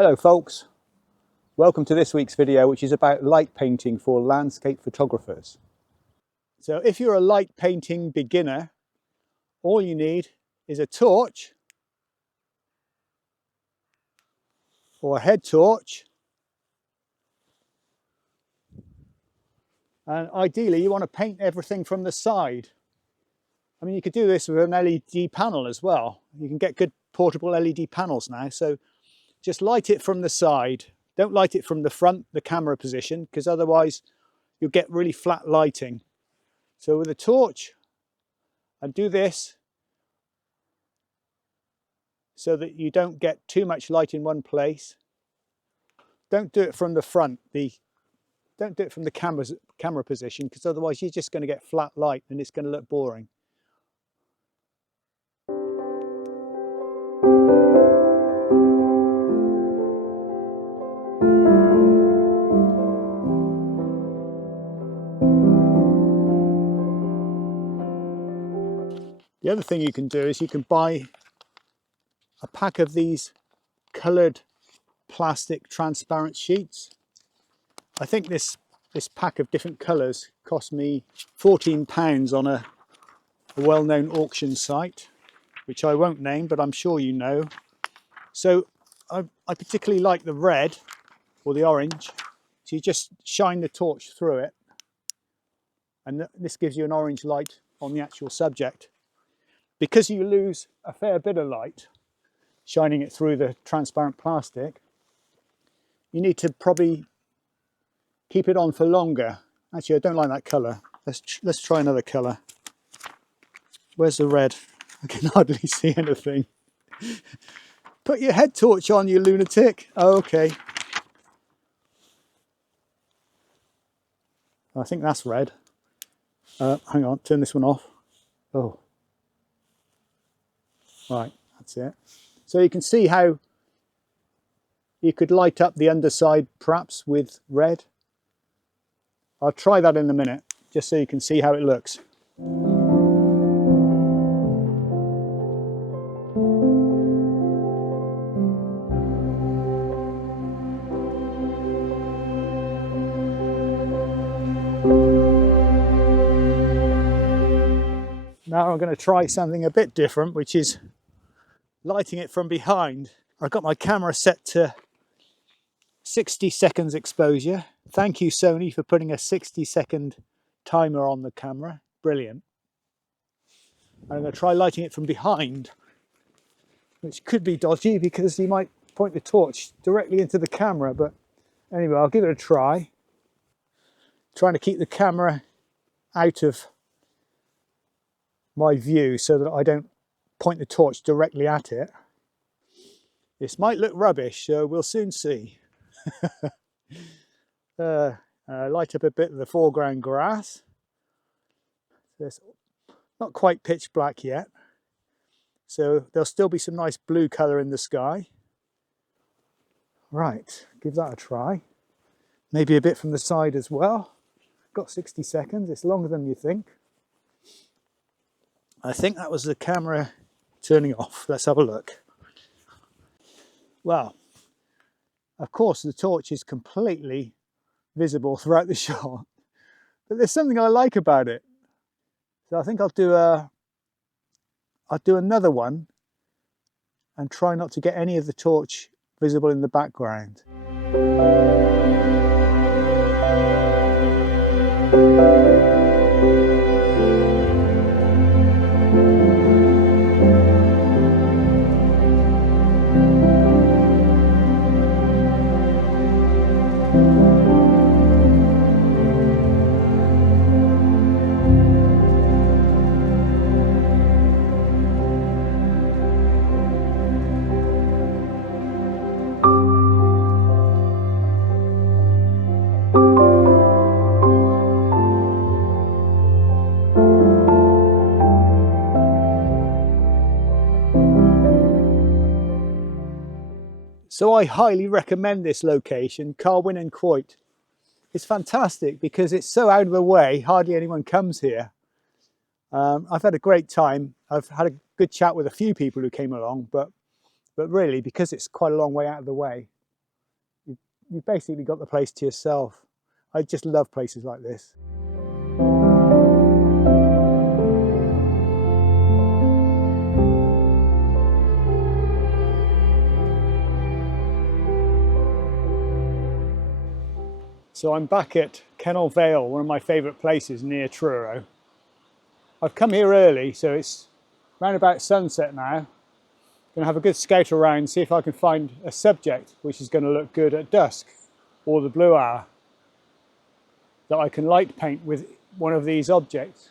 Hello folks, welcome to this week's video, which is about light painting for landscape photographers. So if you're a light painting beginner, all you need is a torch or a head torch, and ideally you want to paint everything from the side. I mean, you could do this with an LED panel as well. You can get good portable LED panels now, so just light it from the side. Don't light it from the front, the camera position, because otherwise you'll get really flat lighting. So with a torch, and do this so that you don't get too much light in one place. Don't do it from the front, don't do it from the camera position, because otherwise you're just going to get flat light and it's going to look boring. The other thing you can do is you can buy a pack of these coloured plastic transparent sheets. I think this pack of different colours cost me £14 on a well-known auction site, which I won't name, but I'm sure you know. So I particularly like the red or the orange. So you just shine the torch through it, and this gives you an orange light on the actual subject. Because you lose a fair bit of light shining it through the transparent plastic, you need to probably keep it on for longer. Actually, I don't like that colour. Let's try another colour. Where's the red? I can hardly see anything. Put your head torch on, you lunatic. Oh, okay. I think that's red. Hang on, turn this one off. Oh. Right, that's it. So you can see how you could light up the underside perhaps with red. I'll try that in a minute, just so you can see how it looks. Now I'm going to try something a bit different, which is lighting it from behind. I've got my camera set to 60 seconds exposure. Thank you, Sony, for putting a 60-second timer on the camera. Brilliant. I'm going to try lighting it from behind, which could be dodgy because you might point the torch directly into the camera, but anyway, I'll give it a try. Trying to keep the camera out of my view so that I don't point the torch directly at it. This might look rubbish, so we'll soon see. Light up a bit of the foreground grass. It's not quite pitch black yet, so there'll still be some nice blue colour in the sky. Right, give that a try. Maybe a bit from the side as well. Got 60 seconds, it's longer than you think. I think that was the camera turning off. Let's have a look. Well, of course the torch is completely visible throughout the shot, but there's something I like about it. So I think I'll do another one and try not to get any of the torch visible in the background. So I highly recommend this location, Cornwall and Coit. It's fantastic because it's so out of the way, hardly anyone comes here. I've had a great time. I've had a good chat with a few people who came along, but really because it's quite a long way out of the way, you've basically got the place to yourself. I just love places like this. So I'm back at Kennel Vale, one of my favourite places near Truro. I've come here early, so it's round about sunset now. Going to have a good scout around, see if I can find a subject which is going to look good at dusk or the blue hour that I can light paint with one of these objects.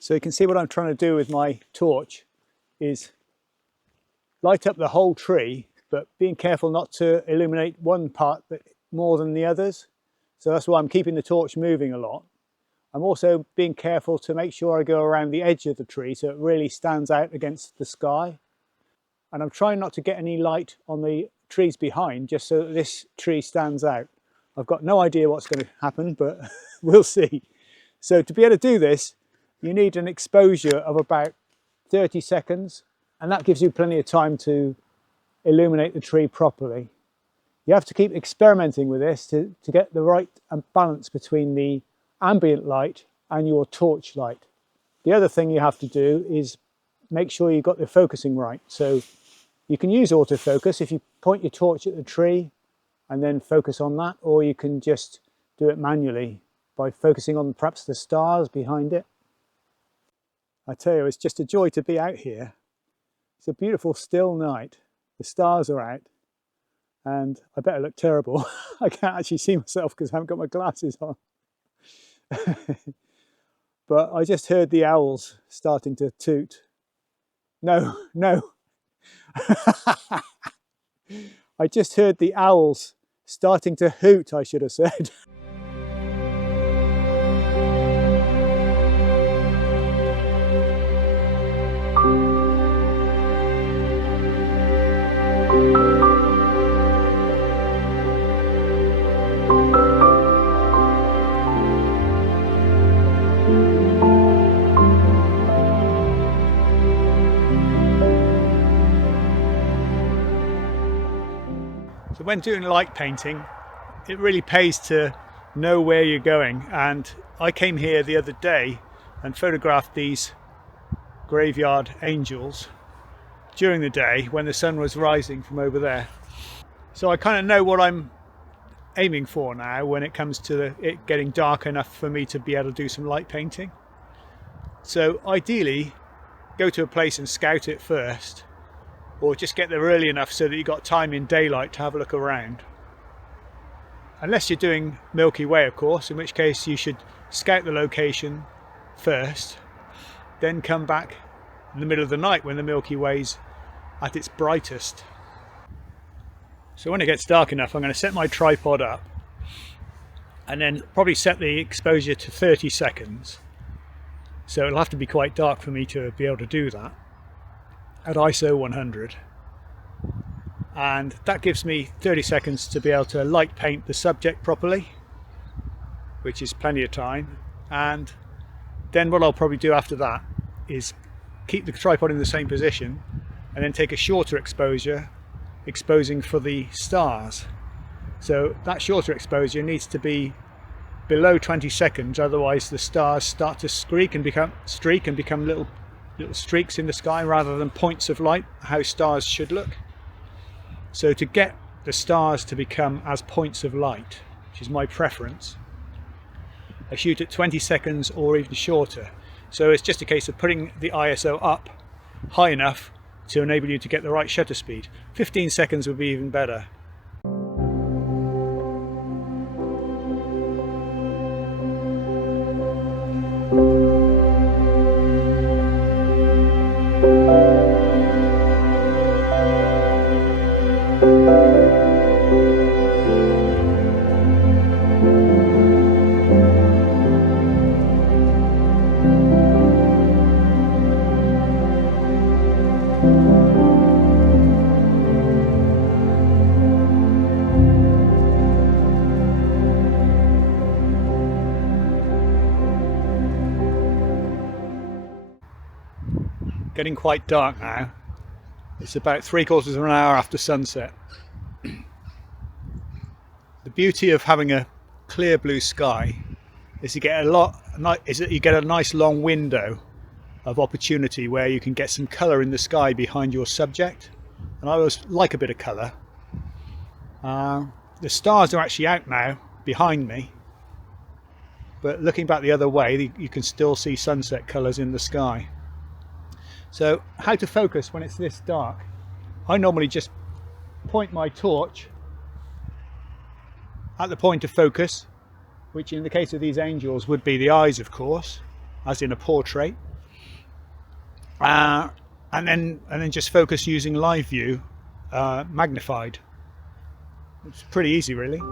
So you can see what I'm trying to do with my torch is light up the whole tree, but being careful not to illuminate one part more than the others. So that's why I'm keeping the torch moving a lot. I'm also being careful to make sure I go around the edge of the tree so it really stands out against the sky. And I'm trying not to get any light on the trees behind, just so that this tree stands out. I've got no idea what's going to happen, but we'll see. So to be able to do this, you need an exposure of about 30 seconds, and that gives you plenty of time to illuminate the tree properly. You have to keep experimenting with this to get the right balance between the ambient light and your torch light. The other thing you have to do is make sure you've got the focusing right. So you can use autofocus if you point your torch at the tree and then focus on that, or you can just do it manually by focusing on perhaps the stars behind it. I tell you, it's just a joy to be out here. It's a beautiful still night. The stars are out and I better look terrible. I can't actually see myself because I haven't got my glasses on. But I just heard the owls starting to toot. No. I just heard the owls starting to hoot, I should have said. So when doing light painting, it really pays to know where you're going. And I came here the other day and photographed these graveyard angels during the day when the sun was rising from over there. So I kind of know what I'm aiming for now when it comes to it getting dark enough for me to be able to do some light painting. So ideally, go to a place and scout it first, or just get there early enough so that you've got time in daylight to have a look around. Unless you're doing Milky Way, of course, in which case you should scout the location first, then come back in the middle of the night when the Milky Way's at its brightest. So when it gets dark enough, I'm going to set my tripod up and then probably set the exposure to 30 seconds. So it'll have to be quite dark for me to be able to do that at ISO 100. And that gives me 30 seconds to be able to light paint the subject properly, which is plenty of time. And then what I'll probably do after that is keep the tripod in the same position, and then take a shorter exposure, exposing for the stars. So that shorter exposure needs to be below 20 seconds, otherwise the stars start to streak and become little streaks in the sky rather than points of light, how stars should look. So to get the stars to become as points of light, which is my preference, I shoot at 20 seconds or even shorter. So it's just a case of putting the ISO up high enough to enable you to get the right shutter speed. 15 seconds would be even better. Getting quite dark now. It's about 3/4 of an hour after sunset. The beauty of having a clear blue sky is you get a nice long window of opportunity where you can get some colour in the sky behind your subject, and I always like a bit of colour. The stars are actually out now behind me, but looking back the other way you can still see sunset colours in the sky. So how to focus when it's this dark? I normally just point my torch at the point of focus, which in the case of these angels would be the eyes, of course, as in a portrait, and then just focus using live view magnified. It's pretty easy, really.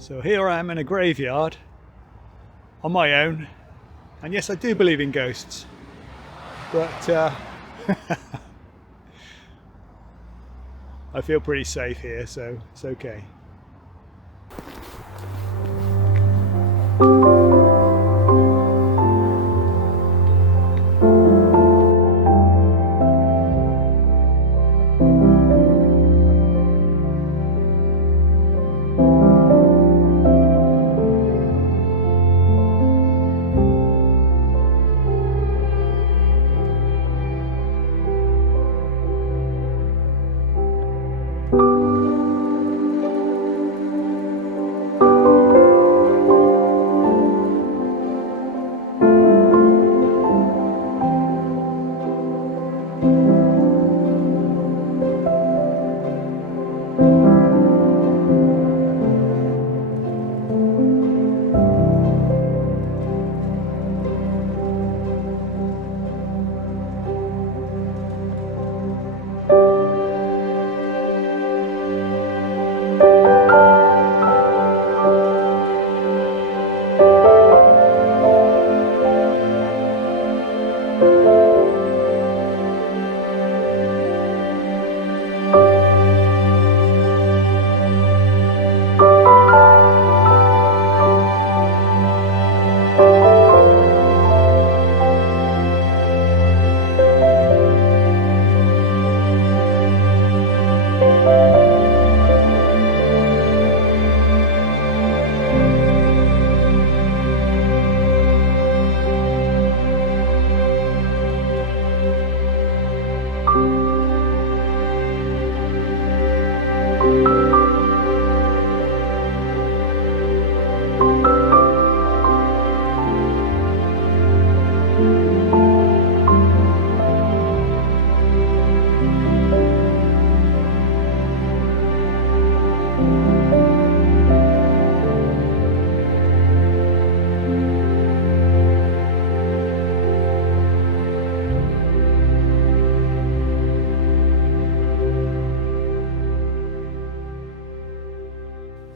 So here I am in a graveyard on my own, and yes, I do believe in ghosts, but I feel pretty safe here, so it's okay.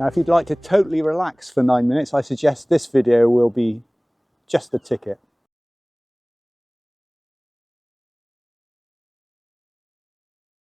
Now, if you'd like to totally relax for 9 minutes, I suggest this video will be just the ticket.